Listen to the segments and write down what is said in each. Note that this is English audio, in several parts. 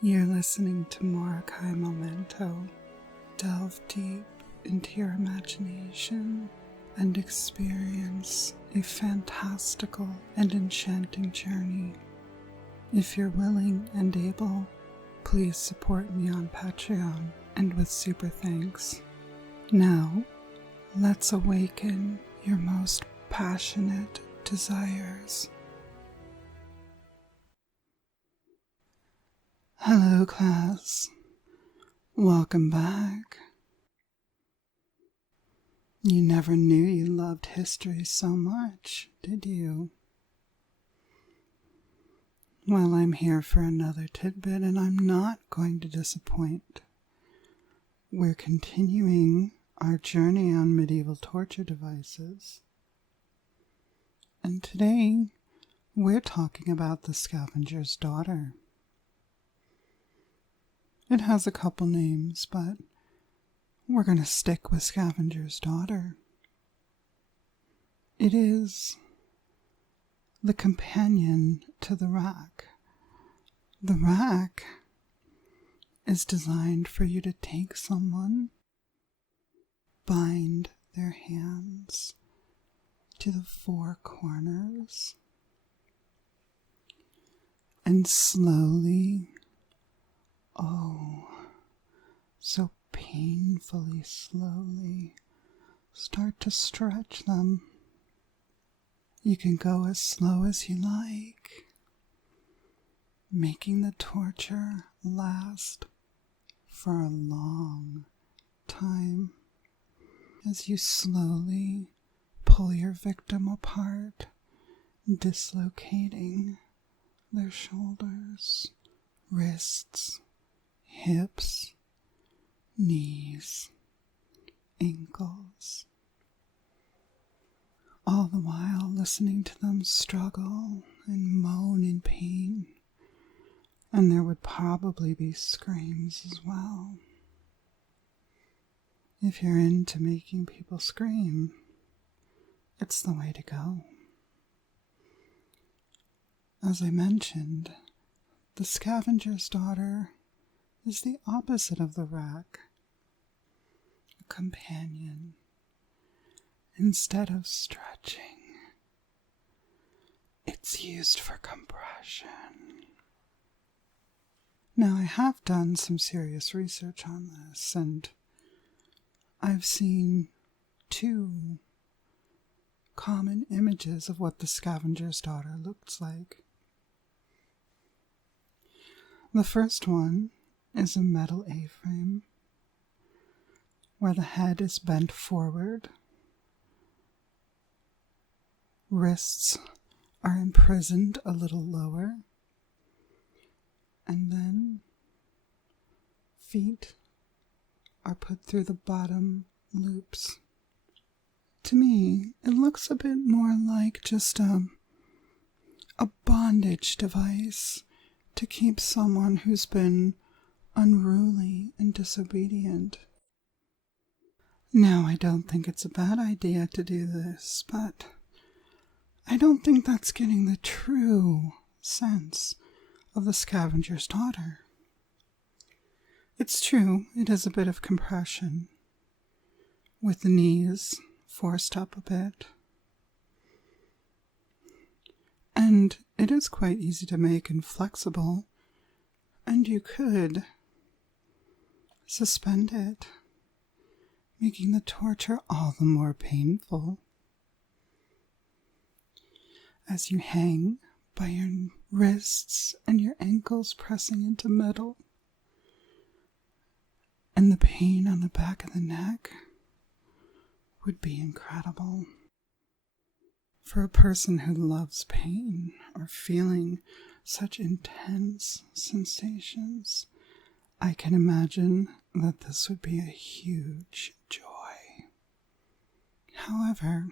You're listening to Morokai Memento. Delve deep into your imagination and experience a fantastical and enchanting journey. If you're willing and able, please support me on Patreon and with super thanks. Now, let's awaken your most passionate desires. Hello, class. Welcome back. You never knew you loved history so much, did you? Well, I'm here for another tidbit, and I'm not going to disappoint. We're continuing our journey on medieval torture devices. And today, we're talking about the Scavenger's daughter. It has a couple names, but we're going to stick with Scavenger's daughter. It is the companion to the rack. The rack is designed for you to take someone, bind their hands to the four corners, and slowly, so painfully slowly, start to stretch them. You can go as slow as you like, making the torture last for a long time as you slowly pull your victim apart, dislocating their shoulders, wrists, hips, knees, ankles, all the while listening to them struggle and moan in pain, and there would probably be screams as well. If you're into making people scream, it's the way to go. As I mentioned, the Scavenger's daughter is the opposite of the rack, a companion. Instead of stretching, it's used for compression. Now, I have done some serious research on this, and I've seen two common images of what the Scavenger's daughter looks like. The first one is a metal A-frame where the head is bent forward, wrists are imprisoned a little lower, and then feet are put through the bottom loops. To me, it looks a bit more like just a bondage device to keep someone who's been unruly and disobedient. Now, I don't think it's a bad idea to do this, but I don't think that's getting the true sense of the Scavenger's daughter. It's true, it is a bit of compression, with the knees forced up a bit. And it is quite easy to make and flexible, and you could suspend it, making the torture all the more painful. As you hang by your wrists and your ankles pressing into metal, and the pain on the back of the neck would be incredible. For a person who loves pain or feeling such intense sensations, I can imagine that this would be a huge joy. However,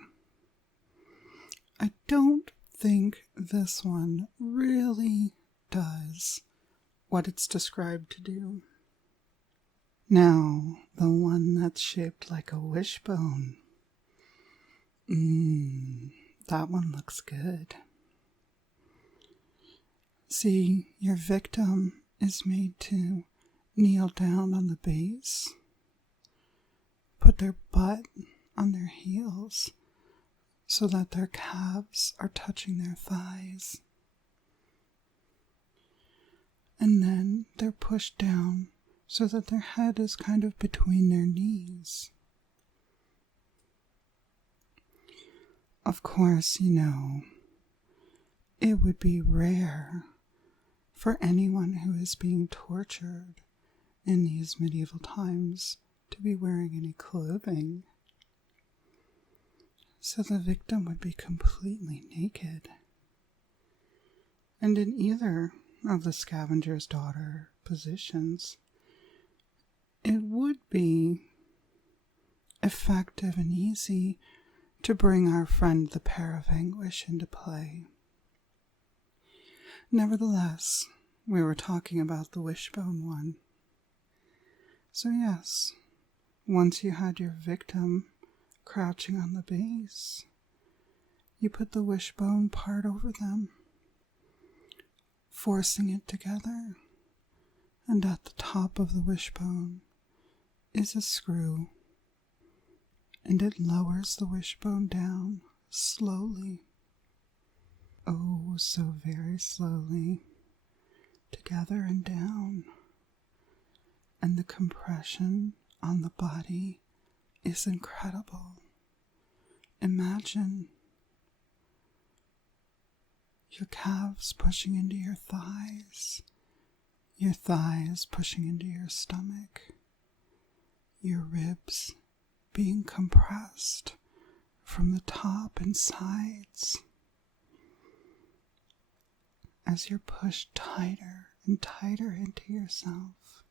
I don't think this one really does what it's described to do. Now, the one that's shaped like a wishbone. That one looks good. See, your victim is made to kneel down on the base, put their butt on their heels so that their calves are touching their thighs. And then they're pushed down so that their head is kind of between their knees. Of course, it would be rare for anyone who is being tortured in these medieval times to be wearing any clothing. So the victim would be completely naked. And in either of the Scavenger's daughter positions, it would be effective and easy to bring our friend the pair of anguish into play. Nevertheless, we were talking about the wishbone one. So yes, once you had your victim crouching on the base, you put the wishbone part over them, forcing it together, and at the top of the wishbone is a screw, and it lowers the wishbone down slowly. Oh, so very slowly, together and down, and the compression on the body is incredible. Imagine your calves pushing into your thighs pushing into your stomach, your ribs being compressed from the top and sides as you're pushed tighter and tighter into yourself.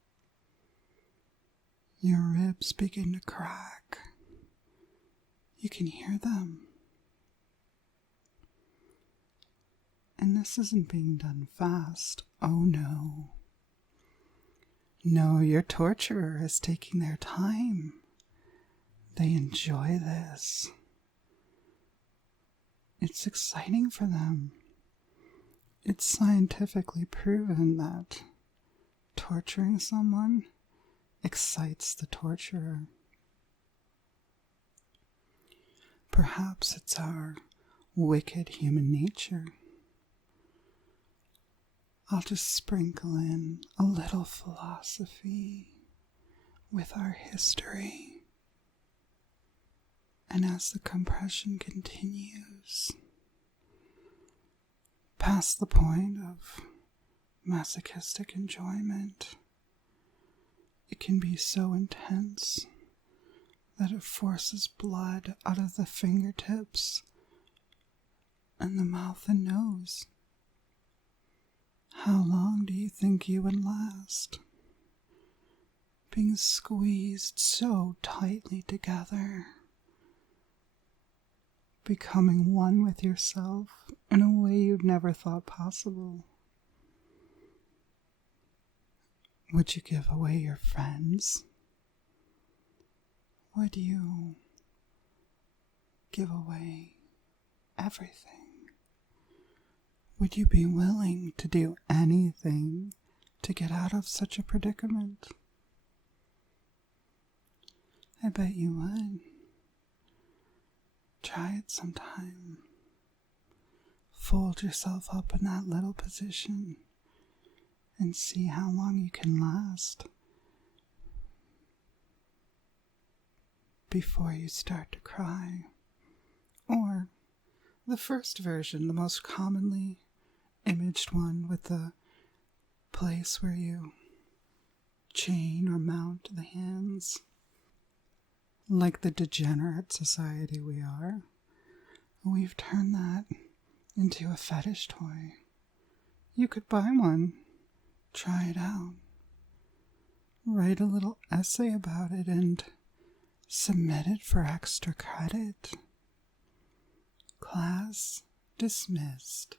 Your ribs begin to crack. You can hear them. And this isn't being done fast. Oh no. No, your torturer is taking their time. They enjoy this. It's exciting for them. It's scientifically proven that torturing someone excites the torturer. Perhaps it's our wicked human nature. I'll just sprinkle in a little philosophy with our history. And as the compression continues, past the point of masochistic enjoyment, it can be so intense that it forces blood out of the fingertips and the mouth and nose. How long do you think you would last? Being squeezed so tightly together, becoming one with yourself in a way you'd never thought possible. Would you give away your friends? Would you give away everything? Would you be willing to do anything to get out of such a predicament? I bet you would. Try it sometime. Fold yourself up in that little position and see how long you can last before you start to cry. Or the first version, the most commonly imaged one with the place where you chain or mount the hands. Like the degenerate society we are, we've turned that into a fetish toy. You could buy one, try it out, write a little essay about it, and submit it for extra credit. Class dismissed.